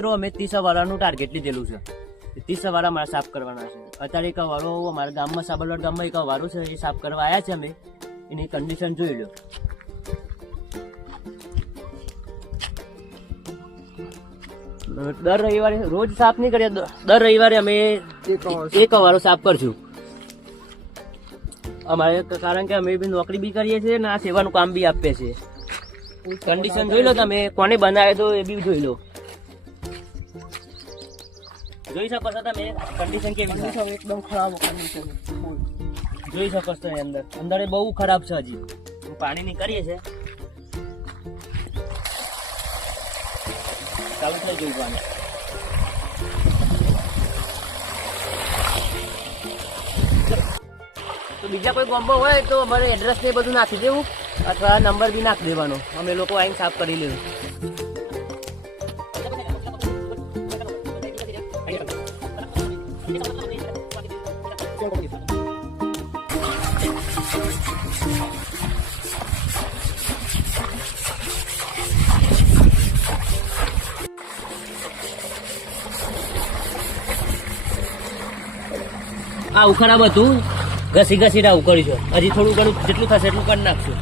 મિત્રો અમે 30 વાળાનું ટાર્ગેટ લીધેલું છે. 30 વાળા મારે સાફ કરવાના છે. અત્યારે એક વાળો અમારા ગામમાં સાબરવાડ ગામમાં એક વાળો છે, એ સાફ કરવા આવ્યા છે. અમે એની કન્ડિશન જોઈ લો. દર રવિવારે રોજ સાફ નહીં કરીએ, દર રવિવારે અમે એક વાળો સાફ કરશું અમારે, કારણ કે અમે બી નોકરી બી કરીએ છીએ ને આ સેવાનું કામ બી આપીએ છીએ. કન્ડિશન જોઈ લો તમે, કોને બનાવે તો એ બી જોઈ લો. જોઈ શકો છો તમે કન્ડિશન કેવી છે? એકદમ ખરાબ કન્ડિશન જોઈ શકો છો અંદર અંદર બહુ ખરાબ છે. હજી પાણી ની કરીએ છે, ચાલુ થઈ ગયું પાણી. તો બીજા કોઈ ગામમાં હોય તો અમારે એડ્રેસ ને બધું નાખી દેવું અથવા નંબર બી નાખી દેવાનો, અમે લોકો આવીને સાફ કરી લેવું. આવું ખરાબ હતું, ઘસી ઘસી આવું કરીશું. હજી થોડું ઘણું જેટલું થશે એટલું કરી નાખશું.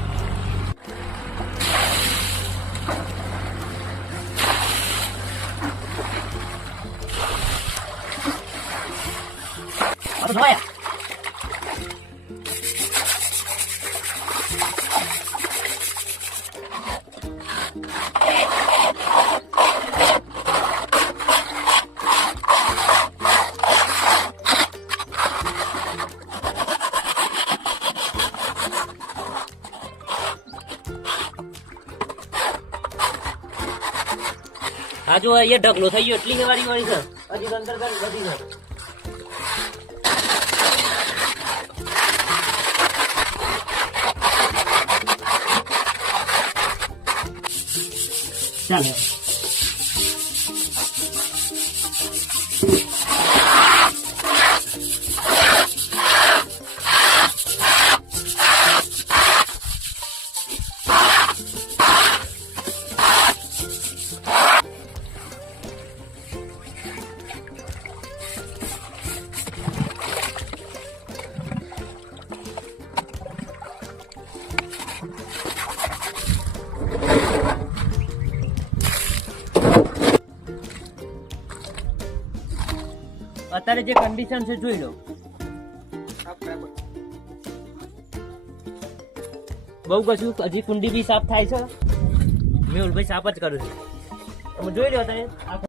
હા જો અહીંયા ઢગલો થઈ ગયો, એટલી વાળી વાળી છે. હજી અંદર બધી છે. ચાલો અત્યારે જે કન્ડિશન છે જોઈ લો. બહુ કશું હજી કુંડી બી સાફ થાય છે. મેહુલભાઈ સાફ જ કરું છું, તમે જોઈ લો.